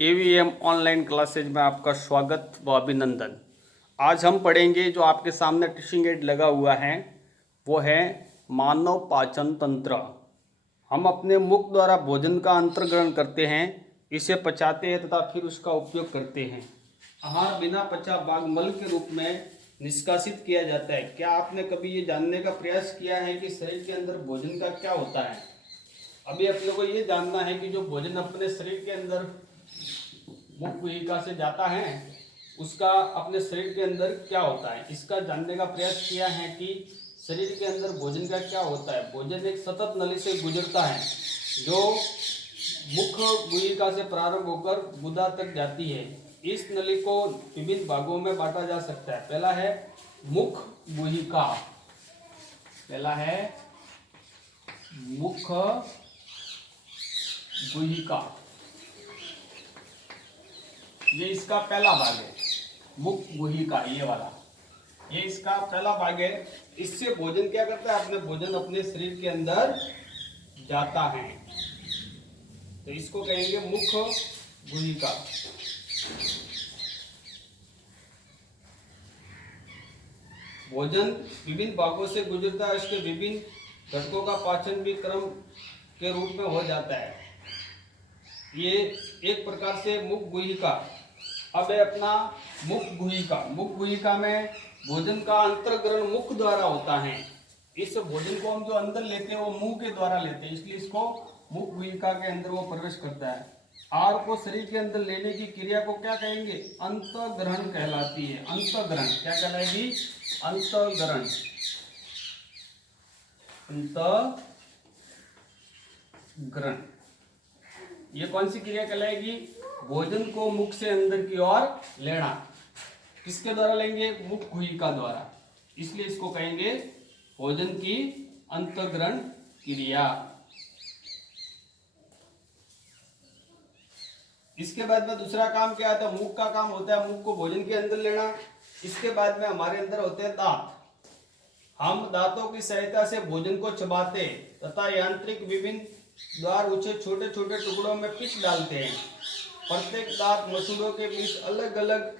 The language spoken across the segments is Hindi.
AVM ऑनलाइन क्लासेज में आपका स्वागत व अभिनंदन। आज हम पढ़ेंगे, जो आपके सामने टीचिंग एड लगा हुआ है वो है मानव पाचन तंत्र। हम अपने मुख द्वारा भोजन का अंतर्ग्रहण करते हैं, इसे पचाते हैं तथा फिर उसका उपयोग करते हैं। आहार बिना पचा भाग मल के रूप में निष्कासित किया जाता है। क्या आपने कभी ये जानने का प्रयास किया है कि शरीर के अंदर भोजन का क्या होता है? अभी अपने को ये जानना है कि जो भोजन अपने शरीर के अंदर मुख गुहिका से जाता है उसका अपने शरीर के अंदर क्या होता है, इसका जानने का प्रयास किया है कि शरीर के अंदर भोजन का क्या होता है। भोजन एक सतत नली से गुजरता है जो मुख गुहिका से प्रारंभ होकर गुदा तक जाती है। इस नली को विभिन्न भागों में बांटा जा सकता है। पहला है मुख गुहिका, पहला है मुख गुहिका, ये इसका पहला भाग है। मुख गुहिका ये वाला, ये इसका पहला भाग है। इससे भोजन क्या करता है, अपने भोजन अपने शरीर के अंदर जाता है, तो इसको कहेंगे मुख गुहिका। भोजन विभिन्न भागों से गुजरता है, इसके विभिन्न घटकों का पाचन भी क्रम के रूप में हो जाता है। ये एक प्रकार से मुख गुहिका। अब है अपना मुख गुहिका। मुख गुहिका में भोजन का अंतर्ग्रहण मुख द्वारा होता है। इस भोजन को हम जो अंदर लेते हैं वो मुंह के द्वारा लेते हैं, इसलिए इसको मुख गुहिका के अंदर वो प्रवेश करता है। आहार को शरीर के अंदर लेने की क्रिया को क्या कहेंगे? अंतग्रहण कहलाती है। अंतग्रहण क्या कहलाएगी? अंतग्रहण। अंतग्रहण ये कौन सी क्रिया कहलाएगी? भोजन को मुख से अंदर की ओर लेना। किसके द्वारा लेंगे? मुख गुहिका द्वारा, इसलिए इसको कहेंगे भोजन की अंतग्रहण क्रिया। इसके बाद में दूसरा काम क्या आता है? मुख का काम होता है मुख को भोजन के अंदर लेना। इसके बाद में हमारे अंदर होते हैं दांत। हम दांतों की सहायता से भोजन को चबाते तथा यांत्रिक विभिन्न द्वार उसे छोटे छोटे टुकड़ों में पीस डालते हैं। प्रत्येक दांत मसूड़ों के बीच अलग अलग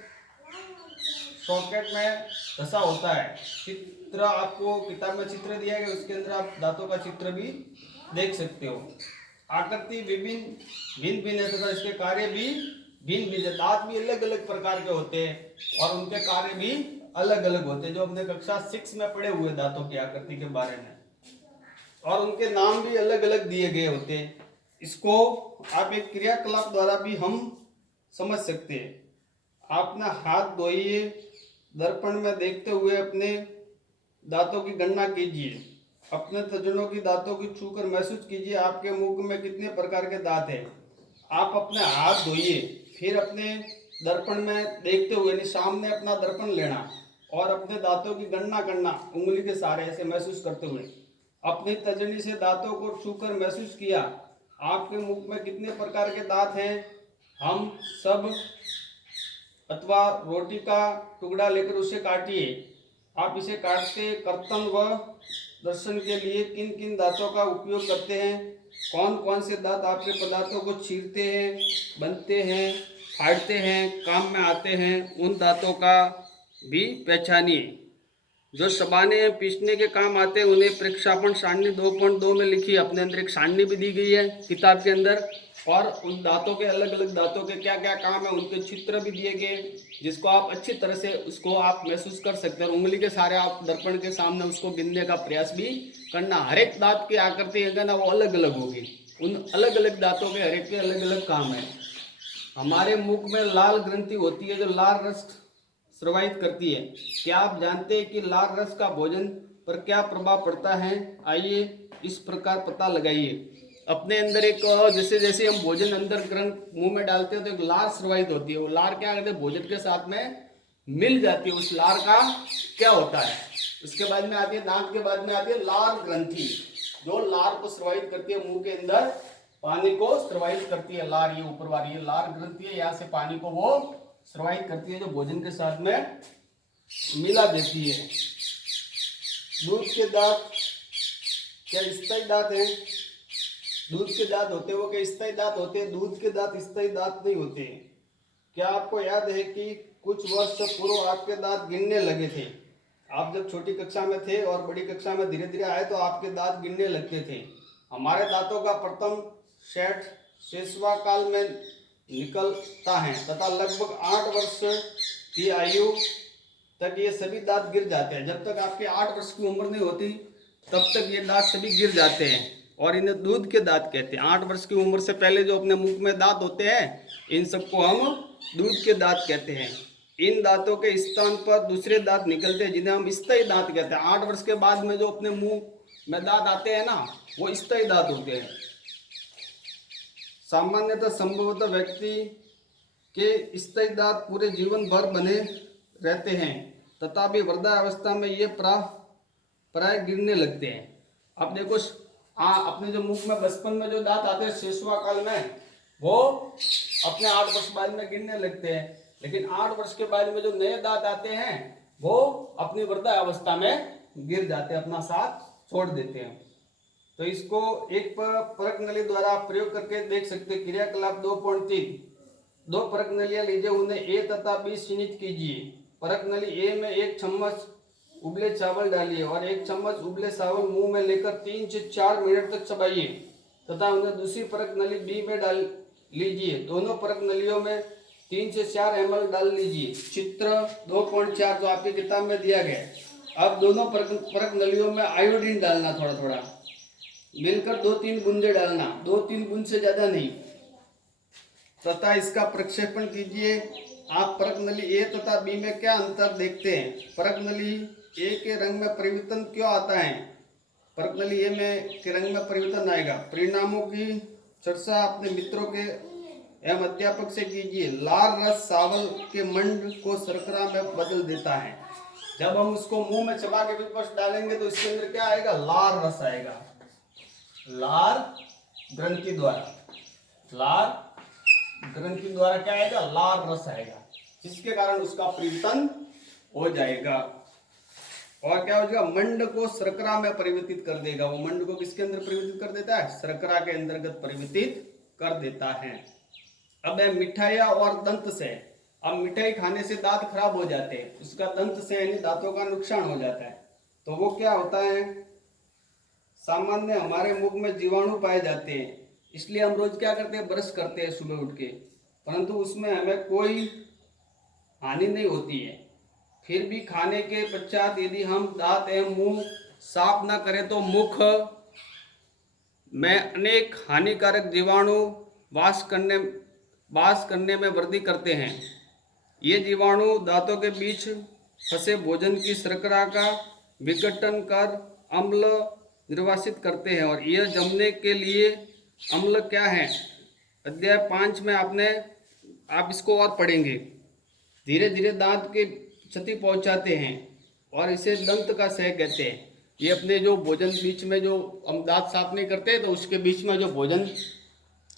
सॉकेट में धसा होता है। चित्र आपको किताब में चित्र दिया गया, उसके अंदर आप दांतों का चित्र भी देख सकते हो। आकृति भिन्न भिन्न है तथा इसके कार्य भी भिन्न भिन्न है। दांत भी अलग अलग प्रकार के होते हैं और उनके कार्य भी अलग अलग होते हैं, जो हमने कक्षा 6 में पढ़े हुए दांतों की आकृति के बारे में, और उनके नाम भी अलग अलग दिए गए होते हैं। इसको आप एक क्रियाकलाप द्वारा भी हम समझ सकते हैं। आप ना हाथ धोइए, दर्पण में देखते हुए अपने दांतों की गणना कीजिए। अपने तर्जनों की दांतों की छूकर महसूस कीजिए आपके मुंह में कितने प्रकार के दांत हैं। आप अपने हाथ धोइए, फिर अपने दर्पण में देखते हुए सामने अपना दर्पण लेना और अपने दांतों की गणना करना, उंगली के सहारे ऐसे महसूस करते हुए। अपनी तर्जनी से दांतों को छूकर महसूस किया आपके मुख में कितने प्रकार के दांत हैं। हम सब अथवा रोटी का टुकड़ा लेकर उसे काटिए। आप इसे काटते कर्तन व दर्शन के लिए किन किन दांतों का उपयोग करते हैं, कौन कौन से दांत आपके पदार्थों को चीरते हैं, बनते हैं, फाड़ते हैं, काम में आते हैं, उन दांतों का भी पहचानिए। जो चबाने पीसने के काम आते हैं उन्हें प्रक्षापण सारणी 2.2 में लिखी। अपने अंदर एक सारणी भी दी गई है किताब के अंदर, और उन दांतों के अलग अलग दांतों के क्या क्या काम है उनके चित्र भी दिए गए, जिसको आप अच्छी तरह से उसको आप महसूस कर सकते हैं। और उंगली के सारे आप दर्पण के सामने उसको गिनने का प्रयास भी करना। हर एक दांत की आकृति है ना, वो अलग अलग होगी। उन अलग अलग दांतों के हर एक के अलग अलग काम है। हमारे मुख में लाल ग्रंथि होती है जो लाल रस स्रावित करती है। क्या आप जानते हैं कि लाल रस का भोजन पर क्या प्रभाव पड़ता है? आइए इस प्रकार पता लगाइए। अपने अंदर एक जैसे जैसे हम भोजन अंदर ग्रंथ मुंह में डालते हैं तो एक लार स्रावित होती है। वो लार क्या करते हैं? भोजन के साथ में मिल जाती है। उस लार का क्या होता है? उसके बाद में आती है दांत के बाद में आती है लार ग्रंथि, जो लार को स्रावित करती है, मुंह के अंदर पानी को स्रावित करती है। लार ये ऊपर वाली ये लार ग्रंथि है, यहाँ से पानी को वो स्रावित करती है, जो भोजन के साथ में मिला देती है। दूध के दांत क्या स्थायी दांत हैं? दूध के दांत होते हैं वो क्या स्थायी दांत होते हैं? दूध के दांत स्थायी दांत नहीं होते हैं। क्या आपको याद है कि कुछ वर्ष पूर्व आपके दांत गिरने लगे थे? आप जब छोटी कक्षा में थे और बड़ी कक्षा में धीरे धीरे आए तो आपके दांत गिरने लगते थे। हमारे दांतों का प्रथम सेट शेषवा काल में निकलता है तथा लगभग 8 वर्ष की आयु तक ये सभी दांत गिर जाते हैं। जब तक आपके 8 वर्ष की उम्र नहीं होती तब तक ये दांत सभी गिर जाते हैं और इन्हें दूध के दांत कहते हैं। 8 वर्ष की उम्र से पहले जो अपने मुख में दांत होते हैं इन सबको हम दूध के दांत कहते हैं। इन दांतों के स्थान पर दूसरे दांत निकलते हैं जिन्हें हम स्थायी दांत कहते हैं। 8 वर्ष के बाद में जो अपने मुंह में दांत आते हैं ना वो स्थायी दांत होते हैं। सामान्यतः संभवतः व्यक्ति के स्थायी दांत पूरे जीवन भर बने रहते हैं तथापि वृद्धावस्था में ये प्राय गिरने लगते हैं। अब देखो अपने जो मुख में बचपन में जो दांत आते हैं शेषवा काल में वो अपने 8 वर्ष बाद में गिरने लगते हैं, लेकिन 8 वर्ष के बाद में जो नए दांत आते हैं वो अपनी वृद्धावस्था में गिर जाते हैं, अपना साथ छोड़ देते हैं। तो इसको एक परक नली द्वारा प्रयोग करके देख सकते हैं। क्रियाकलाप 2.3 2 परक नलियां लीजिए, उन्हें ए तथा बी चिन्हित कीजिए। परक नली ए में 1 चम्मच उबले चावल डालिए और 1 चम्मच उबले चावल मुंह में लेकर 3 से 4 मिनट तक चबाइए तथा उन्हें दूसरी परक नली बी में डाल लीजिए। दोनों परक नलियों में 3 से 4 ml डाल लीजिए। चित्र 2.4 जो आपकी किताब में दिया गया। अब दोनों परक नलियों में आयोडीन डालना, थोड़ा थोड़ा मिलकर 2-3 बूंदे डालना, 2-3 बूंद से ज्यादा नहीं, तथा इसका प्रक्षेपण कीजिए। आप परक नली ए तथा बी में क्या अंतर देखते हैं? परक नली ए के रंग में परिवर्तन क्यों आता है? परक नली ए में के रंग में परिवर्तन आएगा। परिणामों की चर्चा अपने मित्रों के एवं अध्यापक से कीजिए। लाल रस चावल के मंड को शर्करा में बदल देता है। जब हम उसको मुंह में चबा के विपक्ष डालेंगे तो इसके अंदर क्या आएगा? लाल रस आएगा। लार ग्रंथि द्वारा, लार ग्रंथि द्वारा क्या आएगा? लाल रस आएगा, जिसके कारण उसका परिवर्तन हो जाएगा। और क्या हो जाएगा? मंड को शर्करा में परिवर्तित कर देगा। वो मंड को किसके अंदर परिवर्तित कर देता है? शर्करा के अंतर्गत परिवर्तित कर देता है। अब है मिठाइयाँ और दंत से। अब मिठाई खाने से दांत खराब हो जाते हैं, उसका दंत से यानी दांतों का नुकसान हो जाता है। तो वो क्या होता है? सामान्य हमारे मुख में जीवाणु पाए जाते हैं, इसलिए हम रोज क्या करते हैं? ब्रश करते हैं सुबह उठ के, परंतु उसमें हमें कोई हानि नहीं होती है। फिर भी खाने के पश्चात यदि हम दांत एवं मुंह साफ न करें तो मुख में अनेक हानिकारक जीवाणु वास करने में वृद्धि करते हैं। ये जीवाणु दांतों के बीच फंसे भोजन की शर्करा का विघटन कर अम्ल निर्वासित करते हैं और यह जमने के लिए अम्ल क्या है? अध्याय 5 में आप इसको और पढ़ेंगे। धीरे धीरे दांत के क्षति पहुंचाते हैं और इसे दंत का सह कहते हैं। ये अपने जो भोजन बीच में जो हम दांत साफ नहीं करते तो उसके बीच में जो भोजन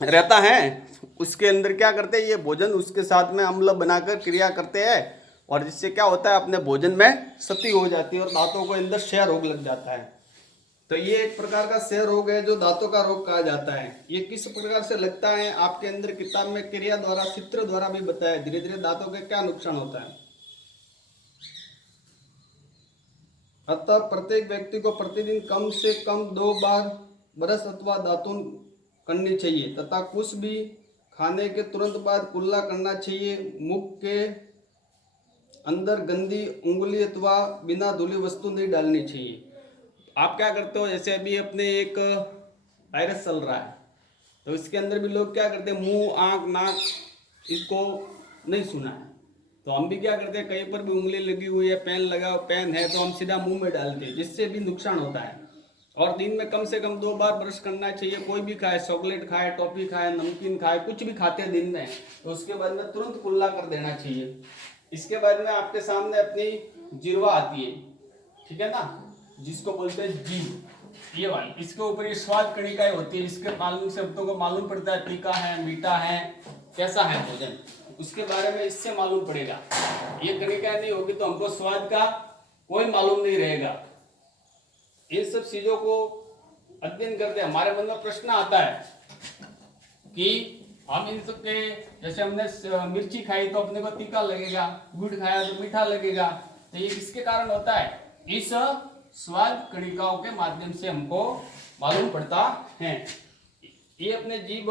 रहता है उसके अंदर क्या करते हैं? ये भोजन उसके साथ में अम्ल बनाकर क्रिया करते हैं और जिससे क्या होता है? अपने भोजन में क्षति हो जाती है और दांतों को अंदर क्षय रोग लग जाता है। तो ये एक प्रकार का क्षय रोग है जो दांतों का रोग कहा जाता है। ये किस प्रकार से लगता है? आपके अंदर किताब में क्रिया द्वारा, चित्र द्वारा भी बताया। धीरे धीरे दांतों के क्या नुकसान होता है। अतः प्रत्येक व्यक्ति को प्रतिदिन कम से कम 2 बार ब्रश अथवा दातुन करनी चाहिए तथा कुछ भी खाने के तुरंत बाद कुल्ला करना चाहिए। मुख के अंदर गंदी उंगली अथवा बिना धुली वस्तु नहीं डालनी चाहिए। आप क्या करते हो? जैसे अभी अपने एक वायरस चल रहा है तो इसके अंदर भी लोग क्या करते हैं? मुंह, आंख, नाक इसको नहीं सुना है तो हम भी क्या करते हैं? कहीं पर भी उंगली लगी हुई है, पेन है तो हम सीधा मुंह में डालते हैं, जिससे भी नुकसान होता है। और दिन में कम से कम 2 बार ब्रश करना चाहिए। कोई भी खाए, चॉकलेट खाए, टॉफी खाए, नमकीन खाए, कुछ भी खाते हैं दिन में तो उसके बाद में तुरंत कुल्ला कर देना चाहिए। इसके बाद में आपके सामने अपनी जिह्वा आती है, ठीक है ना, जिसको बोलते हैं जीभ, ये वाली। इसके ऊपर ये स्वाद कणिकाएं होती है, इसके मालूम से हमको मालूम पड़ता है तीखा है, मीठा है, कैसा है भोजन, उसके बारे में इससे मालूम पड़ेगा। ये कणिकाएं नहीं होगी तो हमको स्वाद का कोई मालूम नहीं रहेगा। इन सब चीजों को अध्ययन करते हैं, हमारे मन में प्रश्न आता है कि हम इन सबके, जैसे हमने मिर्ची खाई तो अपने को तीखा लगेगा, गुड़ खाया तो मीठा लगेगा, तो ये किसके कारण होता है? इस स्वाद कणिकाओं के माध्यम से हमको मालूम पड़ता है। ये अपने जीभ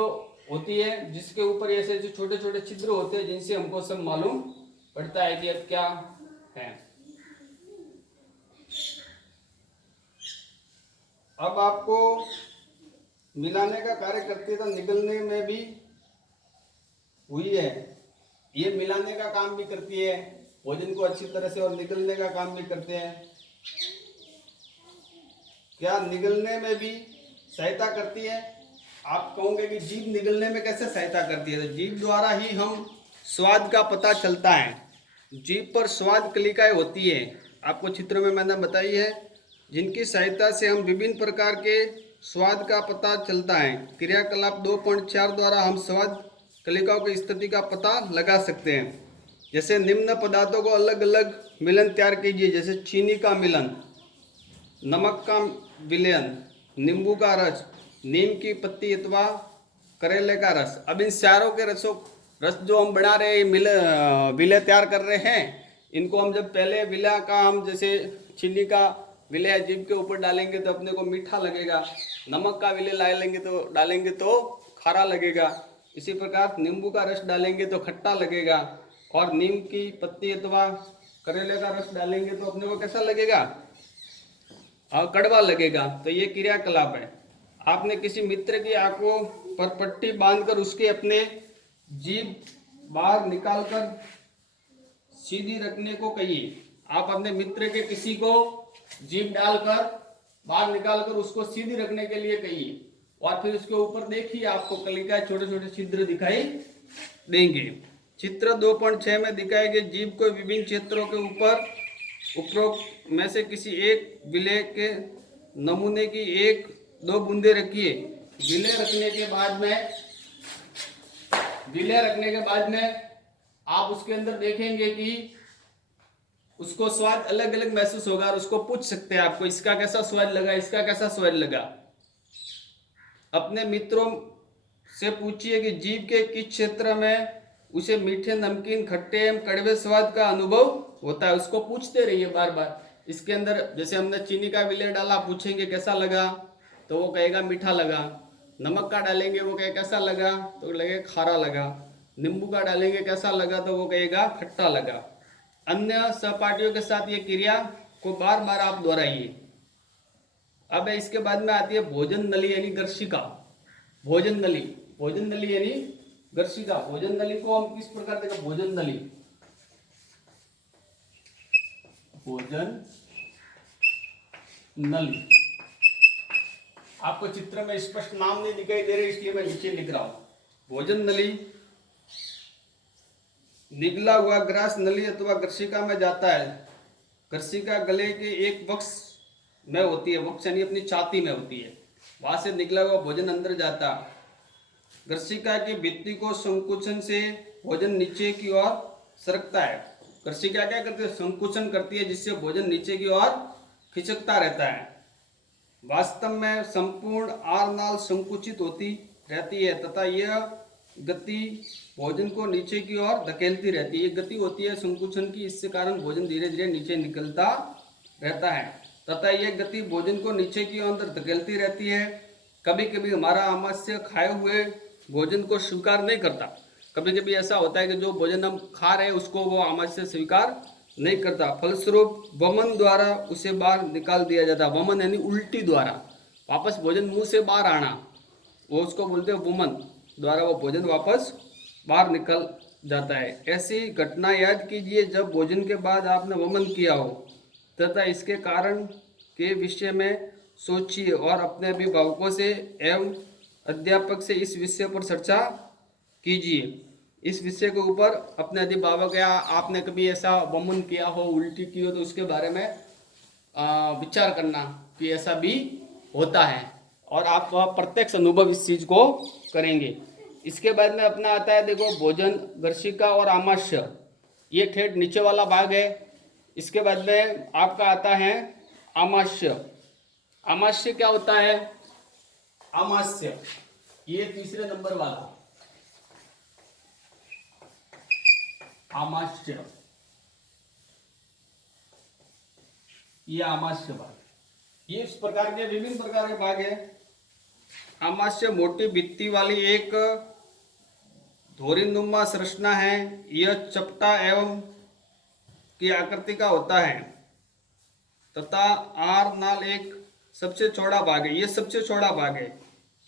होती है जिसके ऊपर ऐसे जो छोटे छोटे छिद्र होते हैं जिनसे हमको सब मालूम पड़ता है कि अब क्या है। अब आपको मिलाने का कार्य करती है तो निगलने में भी हुई है। ये मिलाने का काम भी करती है भोजन को अच्छी तरह से, और निगलने का काम भी करते हैं। क्या निगलने में भी सहायता करती है? आप कहोगे कि जीभ निगलने में कैसे सहायता करती है? तो जीभ द्वारा ही हम स्वाद का पता चलता है। जीभ पर स्वाद कलिकाएं होती है, आपको चित्र में मैंने बताई है, जिनकी सहायता से हम विभिन्न प्रकार के स्वाद का पता चलता है। क्रियाकलाप 2.4 द्वारा हम स्वाद कलिकाओं की स्थिति का पता लगा सकते हैं। जैसे निम्न पदार्थों को अलग अलग मिलन तैयार कीजिए, जैसे चीनी का मिलन, नमक का विलयन, नींबू का रस, नीम की पत्ती अथवा करेले का रस। अब इन चारों के रस जो हम बना रहे हैं, विलय तैयार कर रहे हैं, इनको हम जब पहले विलय का हम जैसे चीनी का विलय जीभ के ऊपर डालेंगे तो अपने को मीठा लगेगा, नमक का विलय डालेंगे तो खारा लगेगा, इसी प्रकार नींबू का रस डालेंगे तो खट्टा लगेगा, और नीम की पत्ती अथवा करेले का रस डालेंगे तो अपने को कैसा लगेगा? कड़वा लगेगा। तो ये क्रियाकलाप है। आपने किसी मित्र की आंखों पर पट्टी बांधकर उसके अपने जीभ बाहर निकालकर सीधी रखने को कहिए। आप अपने मित्र के किसी को जीभ डालकर बाहर निकालकर उसको सीधी रखने के लिए कहिए, और फिर उसके ऊपर देखिए आपको कलिकाएं छोटे छोटे छिद्र दिखाई देंगे। चित्र 2.6 में दिखाए गए जीभ को विभिन्न क्षेत्रों के ऊपर उपरोक्त में से किसी एक विलय के नमूने की 1-2 बूंदे रखिए। विलय रखने के बाद में आप उसके अंदर देखेंगे कि उसको स्वाद अलग अलग महसूस होगा, और उसको पूछ सकते हैं आपको इसका कैसा स्वाद लगा, इसका कैसा स्वाद लगा। अपने मित्रों से पूछिए कि जीभ के किस क्षेत्र में उसे मीठे, नमकीन, खट्टे एवं कड़वे स्वाद का अनुभव होता है। उसको पूछते रहिए बार बार। इसके अंदर जैसे हमने चीनी का विलय डाला, पूछेंगे कैसा लगा तो वो कहेगा मीठा लगा। नमक का डालेंगे वो कहेगा कैसा लगा तो लगेगा खारा लगा। नींबू का डालेंगे कैसा लगा तो वो कहेगा खट्टा लगा। अन्य सहपाठियों के साथ ये क्रिया को बार बार आप दोहराइए। अब इसके बाद में आती है भोजन नली यानी गर्शिका। भोजन नली यानी गर्शिका। भोजन नली को हम किस प्रकार देखा? भोजन नली आपको चित्र में स्पष्ट नाम नहीं दिखाई दे रहे इसलिए मैं नीचे लिख रहा हूं। भोजन नली निगला हुआ ग्रास नली अथवा गर्शिका में जाता है। गर्शिका गले के एक वक्ष में होती है, वक्ष यानी अपनी छाती में होती है, वहां से निकला हुआ भोजन अंदर जाता। गर्शिका की भित्ति को संकुचन से भोजन नीचे की ओर सरकता है। गर्शिका क्या करती है? संकुचन करती है, जिससे भोजन नीचे की ओर खिसकता रहता है। वास्तव में संपूर्ण आरनाल संकुचित होती रहती है तथा यह गति भोजन को नीचे की ओर धकेलती रहती है। ये गति होती है संकुचन की, इससे कारण भोजन धीरे धीरे नीचे निकलता रहता है तथा यह गति भोजन को नीचे की ओर धकेलती रहती है। कभी कभी हमारा आमाशय खाए हुए भोजन को स्वीकार नहीं करता। कभी कभी ऐसा होता है कि जो भोजन हम खा रहे हैं उसको वो आमाशय स्वीकार नहीं करता, फलस्वरूप वमन द्वारा उसे बाहर निकाल दिया जाता। वमन यानी उल्टी द्वारा वापस भोजन मुंह से बाहर आना, वो उसको बोलते हैं वमन द्वारा वो भोजन वापस बाहर निकल जाता है। ऐसी घटना याद कीजिए जब भोजन के बाद आपने वमन किया हो तथा इसके कारण के विषय में सोचिए और अपने अभिभावकों से एवं अध्यापक से इस विषय पर चर्चा कीजिए। इस विषय के ऊपर अपने अभिभावक या आपने कभी ऐसा वमन किया हो, उल्टी की हो, तो उसके बारे में विचार करना कि ऐसा भी होता है और आप प्रत्यक्ष अनुभव इस चीज को करेंगे। इसके बाद में अपना आता है, देखो, भोजन गर्शिका और आमाशय, ये ठेठ नीचे वाला भाग है। इसके बाद में आपका आता है आमाशय। आमाशय क्या होता है? आमाशय, ये तीसरे नंबर वाला आमाशय, ये आमाशय भाग। ये इस प्रकार के विभिन्न प्रकार के भाग है। आमाशय मोटी भित्ति वाली एक धोरिनुमा संरचना है। यह चपटा एवं की आकृति का होता है तथा आर नाल एक सबसे चौड़ा भाग है। यह सबसे चौड़ा भाग है।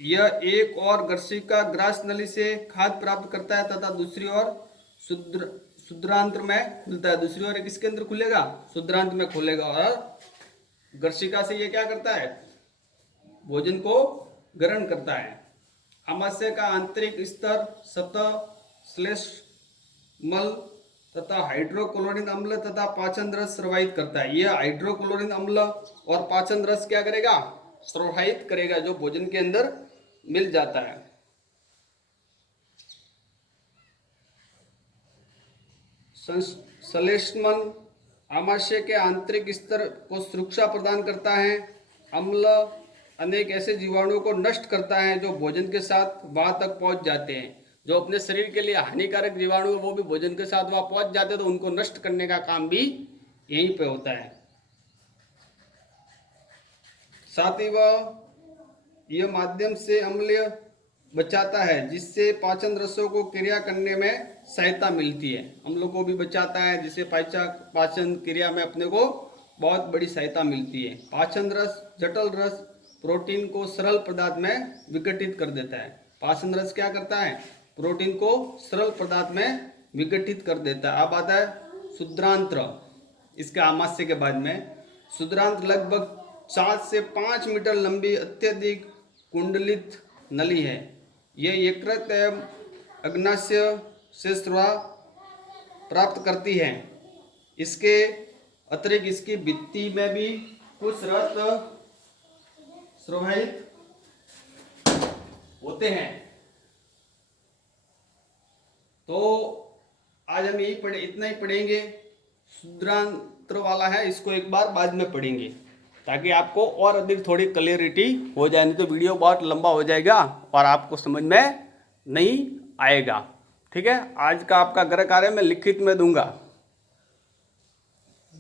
यह एक और गर्शिका ग्रास नली से खाद्य प्राप्त करता है तथा दूसरी ओर शुद्रांत्र में खुलता है। दूसरी ओर किसके अंदर खुलेगा? शुद्रांत्र में खुलेगा। और गर्शिका से ये क्या करता है? भोजन को ग्रहण करता है। आमाशय का आंतरिक स्तर सतह श्लेष्मल तथा हाइड्रोक्लोरिक अम्ल तथा पाचन रस स्रवाहित करता है। यह हाइड्रोक्लोरिक अम्ल और पाचन रस क्या करेगा? स्रवाहित करेगा, जो भोजन के अंदर मिल जाता है। श्लेष्मल आमाशय के आंतरिक स्तर को सुरक्षा प्रदान करता है। अम्ल अनेक ऐसे जीवाणुओं को नष्ट करता है जो भोजन के साथ वहां तक पहुंच जाते हैं। जो अपने शरीर के लिए हानिकारक जीवाणु है वो भी भोजन के साथ वहां पहुंच जाते हैं, तो उनको नष्ट करने का काम भी यहीं पे होता है। साथ ही वह यह माध्यम से अम्ल बचाता है, जिससे पाचन रसों को क्रिया करने में सहायता मिलती है। अम्लों को भी बचाता है, जिससे पाचन क्रिया में अपने को बहुत बड़ी सहायता मिलती है। पाचन रस जटिल रस प्रोटीन को सरल पदार्थ में विघटित कर देता है। पाचन रस क्या करता है? प्रोटीन को सरल पदार्थ में विघटित कर देता है। अब आता है शुद्रांत्र। इसके आमाशय के बाद में शुद्रांत्र लगभग 4 से 5 मीटर लंबी अत्यधिक कुंडलित नली है। यह यकृत एवं अग्नाशय से स्राव प्राप्त करती है। इसके अतिरिक्त इसकी भित्ति में भी कुछ रस स्रवाहित होते हैं। तो आज हम यही पढ़े, इतना ही पढ़ेंगे। शुद्रांत्र वाला है, इसको एक बार बाद में पढ़ेंगे ताकि आपको और अधिक थोड़ी क्लियरिटी हो जाए, नहीं तो वीडियो बहुत लंबा हो जाएगा और आपको समझ में नहीं आएगा। ठीक है, आज का आपका गृह कार्य मैं लिखित में दूंगा।